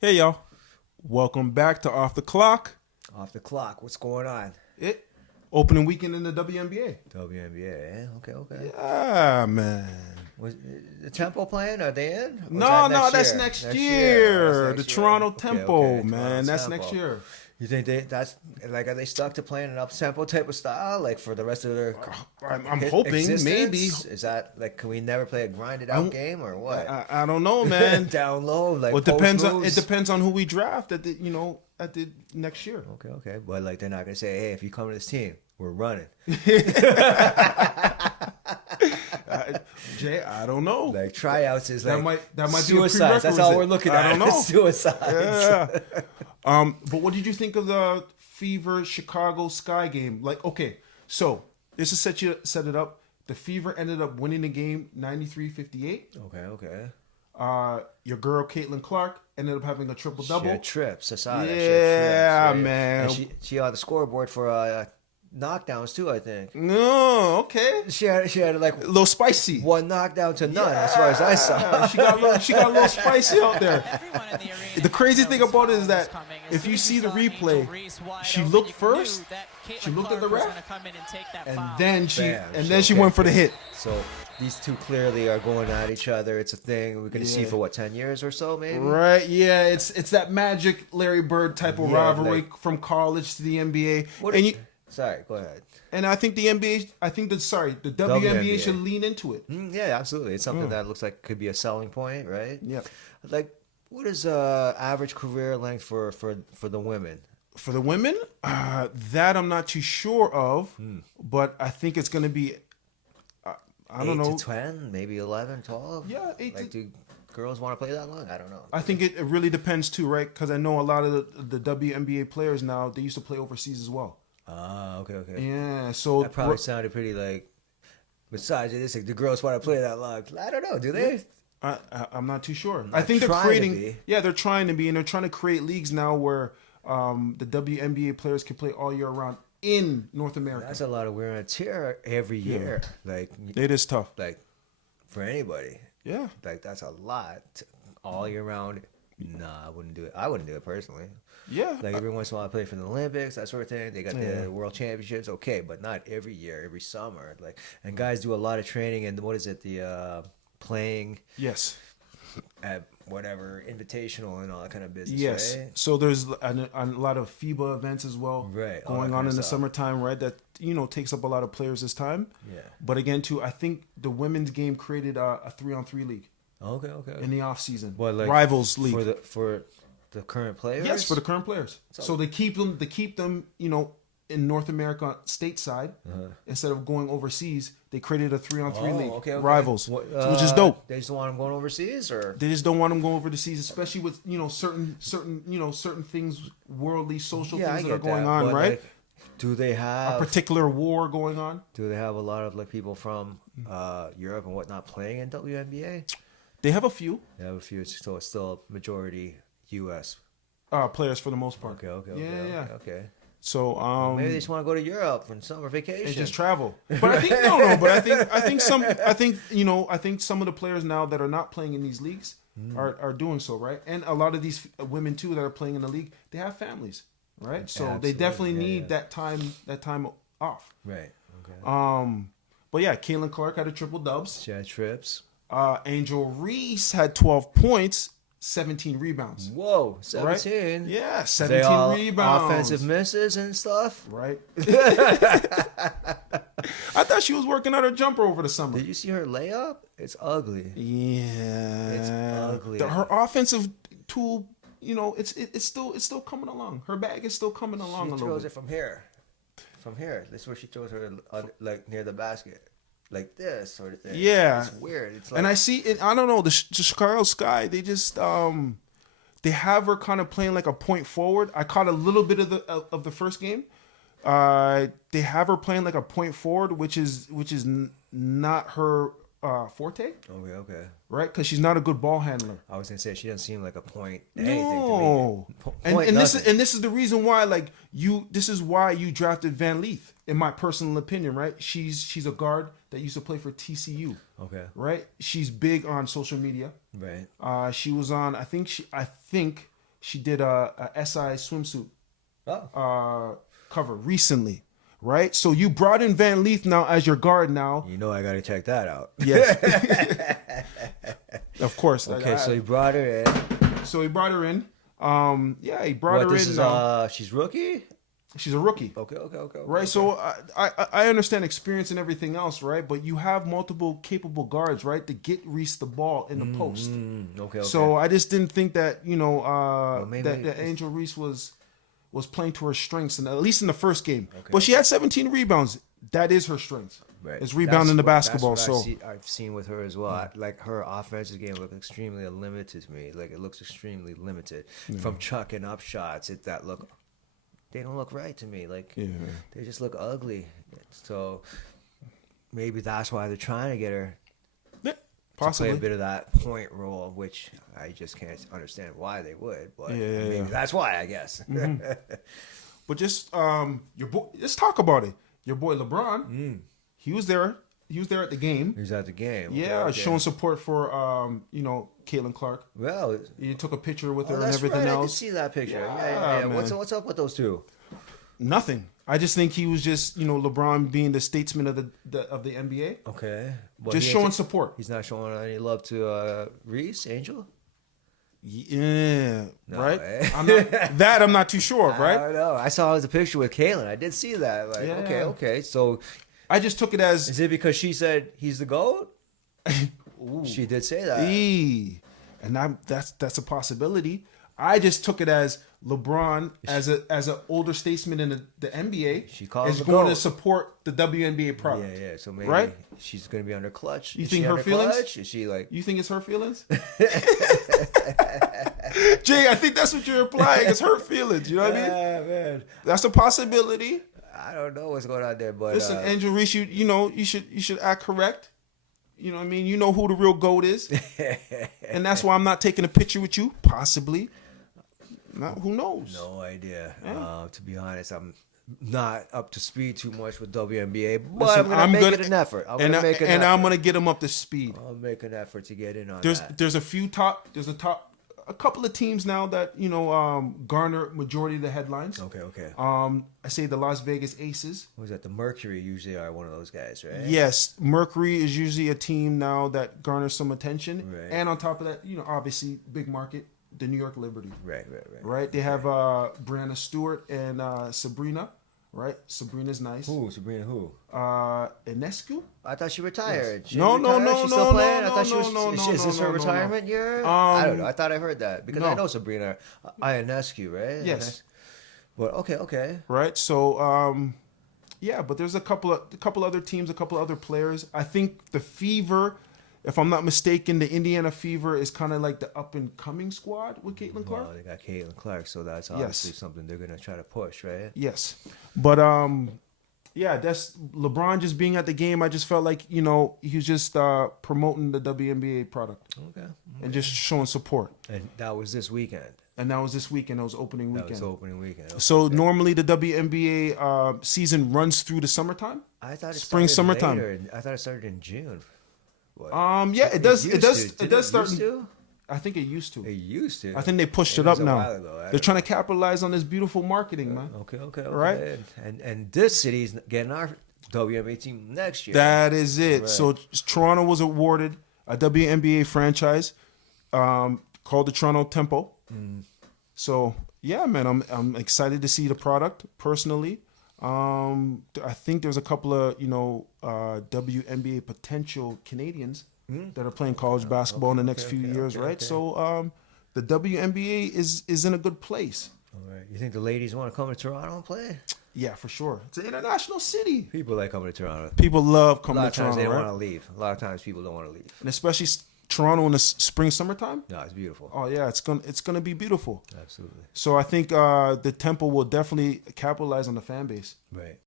Hey y'all, welcome back to Off the Clock. Off the clock. What's going on? It opening weekend in the WNBA. WNBA. Okay. Yeah, man. Was the Tempo playing? Are they in? Or is No, that that's year? next Next year. Oh, The that's next Toronto year. Tempo, Okay. man. Toronto That's Tempo. next year. You think that's like, are they stuck to playing an up tempo type of style, like for the rest of their? I'm hoping, existence? maybe. Is that like, can we never play a grinded out game or what? I don't know, man. Down low, like Well, it post depends on moves? on who we draft at the next year. Okay, but like they're not gonna say, hey, if you come to this team, we're running. Jay, I don't know. Like tryouts is like that might suicides. be a prerequisite. That's all we're looking at. I don't know. Suicides. Yeah. But what did you think of the Fever Chicago Sky game? Like, okay, so this is set it up. The Fever ended up winning the game 93-58. Okay. Your girl Caitlin Clark ended up having a triple double. She had trips. I saw that. Yeah, She had trips, man. And she on the scoreboard for knockdowns too, I think. No, okay. She had like A little spicy. one knockdown to none, as far as I saw. She got a little spicy out there. Everyone in the arena The crazy knows thing about it is foul that was coming. As if soon you as see the saw Angel replay, Reese wide she open, looked you first, knew that Caitlin she looked at the Clark was ref, gonna come in and take that and foul. then she Okay, went for the hit. So these two clearly are going at each other. It's a thing we're going to see Yeah. for what, 10 years or so, maybe. Right, yeah, it's that magic Larry Bird type of Yeah, rivalry like- from college to the NBA. What and is- Sorry, go ahead. and I think the WNBA should lean into it. Yeah, absolutely. It's something that looks like could be a selling point, right? Yeah. Like, what is average career length for the women? For the women, that I'm not too sure of, but I think it's going to be, I don't 8 know. to 10, maybe 11, 12? Yeah, 8 like, do girls want to play that long? I don't know. I think it really depends too, right? Because I know a lot of the WNBA players now, they used to play overseas as well. Ah, okay. Yeah, so That probably sounded pretty, like, misogynistic. Do girls want to play that long? I don't know. Do they? I'm not too sure. Not I think they're trying to creating. be. Yeah, they're trying to be, and they're trying to create leagues now where the WNBA players can play all year round in North America. That's a lot of wear and tear every year. Like, It is tough. like, for anybody. Yeah. Like, that's a lot all year round. Nah, I wouldn't do it. I wouldn't do it personally. Yeah. Like, every once in a while I play for the Olympics, that sort of thing. They got the World Championships, okay, but not every year, every summer. Like, and guys do a lot of training and what is it, the playing Yes. at whatever invitational and all that kind of business. Yes. Right? So there's a lot of FIBA events as well Right, all going that on kind in of the stuff. summertime, right? That takes up a lot of players' time. Yeah. But again, too, I think the women's game created a 3-on-3 league Okay. in the off season. What, like, Rivals league. for the current players? Yes, for the current players. So they keep them. In North America stateside instead of going overseas. They created a 3-on-3 league. Okay. Rivals, What, which is dope. They just don't want them going overseas, or They just don't want them going overseas, especially with certain things, worldly, social yeah, I things that get are going that, on, but, right? like, do they A have particular war going on. Do they have a lot of like people from Europe and whatnot playing in WNBA? They have a few They have a few, so it's still majority U.S. players for the most part. Okay. So Maybe they just want to go to Europe for summer vacation. and just travel. But I think no. But I think some of the players now that are not playing in these leagues are doing so, right? And a lot of these women too that are playing in the league, they have families, right? So they definitely need that time off. Right. Okay. But yeah, Caitlin Clark had a triple dubs. She had trips. Angel Reese had 12 points, 17 rebounds. Whoa, Right? 17. Yeah, They 17 all rebounds. offensive misses and stuff. Right. I thought she was working on her jumper over the summer. Did you see her layup? It's ugly. Yeah, It's ugly. Her offensive tool, it's still coming along. Her bag is still coming along She a little throws bit. it from here. From here. This is where she throws her, like near the basket, like this sort of thing. Yeah. It's weird. It's like, And I see it. I don't know the Chicago Sky. They just they have her kind of playing like a point forward. I caught a little bit of the first game. They have her playing like a point forward, which is not her forte, okay. right? Because she's not a good ball handler. I was gonna say she doesn't seem like a point anything No, to me. and Nothing. this is the reason why this is why you drafted Van Leith, in my personal opinion, right? She's a guard that used to play for TCU, Okay. right? She's big on social media. Right. She was on. I think she did a SI swimsuit Oh. cover recently, right? So you brought in Van Leeth now as your guard now. You know I got to check that out. Yes. Of course. Okay, so he brought her in. So he brought her in. He brought her This in. is she's rookie? She's a rookie. Okay. Right, so I understand experience and everything else, right? But you have multiple capable guards, right, to get Reese the ball in the post. Okay. So I just didn't think that maybe that Angel Reese was playing to her strengths, and at least in the first game. But she had 17 rebounds. That is her strength. Right. It's rebounding the basketball. That's what So I've seen with her as well. Like her offensive game looks extremely limited to me. Like it looks extremely limited from chucking up shots. They don't look right to me. Like they just look ugly. So maybe that's why they're trying to get her possibly to play a bit of that point role, which I just can't understand why they would. But maybe that's why, I guess. But just your boy. Let's talk about it. Your boy LeBron. He was there. He was there at the game. He was at the game. Yeah, Okay. showing support for Caitlin Clark. Well, You took a picture with her and that's everything right. I can else. see that picture. Yeah, Yeah. man. What's up with those two? Nothing. I just think he was just LeBron being the statesman of the NBA, Okay. But just showing support. He's not showing any love to Reese, Angel? Yeah, No, right. eh? I'm not too sure of, I right? don't know. I saw the picture with Kaylin. I did see that. Like, Yeah. okay. So I just took it as is it because she said he's the GOAT? She did say that. and that's a possibility. I just took it as LeBron as an older statesman in the NBA She calls is the going GOAT. to support the WNBA product. Yeah. So maybe Right? she's going to be under clutch. You Is think she her under feelings? Clutch? Is she like... You think it's her feelings? Jay, I think that's what you're implying. It's her feelings. You know what I mean? Yeah, man. That's a possibility. I don't know what's going on there, but... Listen, Angel Reese, you should act correct. You know what I mean? You know who the real GOAT is. And that's why I'm not taking a picture with you, possibly. Not, who knows? No idea. Yeah. To be honest, I'm not up to speed too much with WNBA, but Listen, I'm going to make it an effort. I'm going to make an effort. I'm gonna get him up to speed. I'll make an effort to get in on There's that. a couple of teams now that garner majority of the headlines. Okay. I say the Las Vegas Aces. What was that? The Mercury usually are one of those guys, right? Yes, Mercury is usually a team now that garners some attention, Right. and on top of that, obviously big market, the New York Liberty. Right. They have Brianna Stewart and Sabrina. Right, Sabrina's nice. Who? Sabrina who? Enescu? I thought she retired. She No, retired? She's still playing? I thought she was. no, Is this her no. retirement year? I don't know. I thought I heard that because I no. know Sabrina Ionescu, right? Yes. Well, okay. Right, so but there's a couple other teams, a couple other players. I think the Fever, if I'm not mistaken, the Indiana Fever is kind of like the up and coming squad with Caitlin Clark. Well, they got Caitlin Clark, so that's obviously something they're gonna try to push, right? Yes, but that's LeBron just being at the game. I just felt like he was just promoting the WNBA product Okay. and just showing support. And that was this weekend. And that was this weekend. That was opening weekend. That was opening weekend. Okay. So normally the WNBA season runs through the summertime. I thought it spring, started summertime. later. I thought it started in June. What? It does. It does start. Used to? I think it used to. It used to. I think they pushed it was up a now. while ago. They're trying to capitalize on this beautiful marketing, man. Okay. Right? And this city's getting our WNBA team next year. That is it. Right. So Toronto was awarded a WNBA franchise called the Toronto Tempo. So yeah, man, I'm excited to see the product personally. I think there's a couple of WNBA potential Canadians that are playing college basketball in the next few years, right? Okay. So the WNBA is in a good place. All right. You think the ladies want to come to Toronto and play? Yeah, for sure. It's an international city. People like coming to Toronto. People love A coming lot to of times Toronto, they don't right? want to leave. A lot of times people don't want to leave. And especially Toronto in the spring, summertime. No, it's beautiful. Oh yeah, it's gonna be beautiful. Absolutely. So I think the Temple will definitely capitalize on the fan base. Right.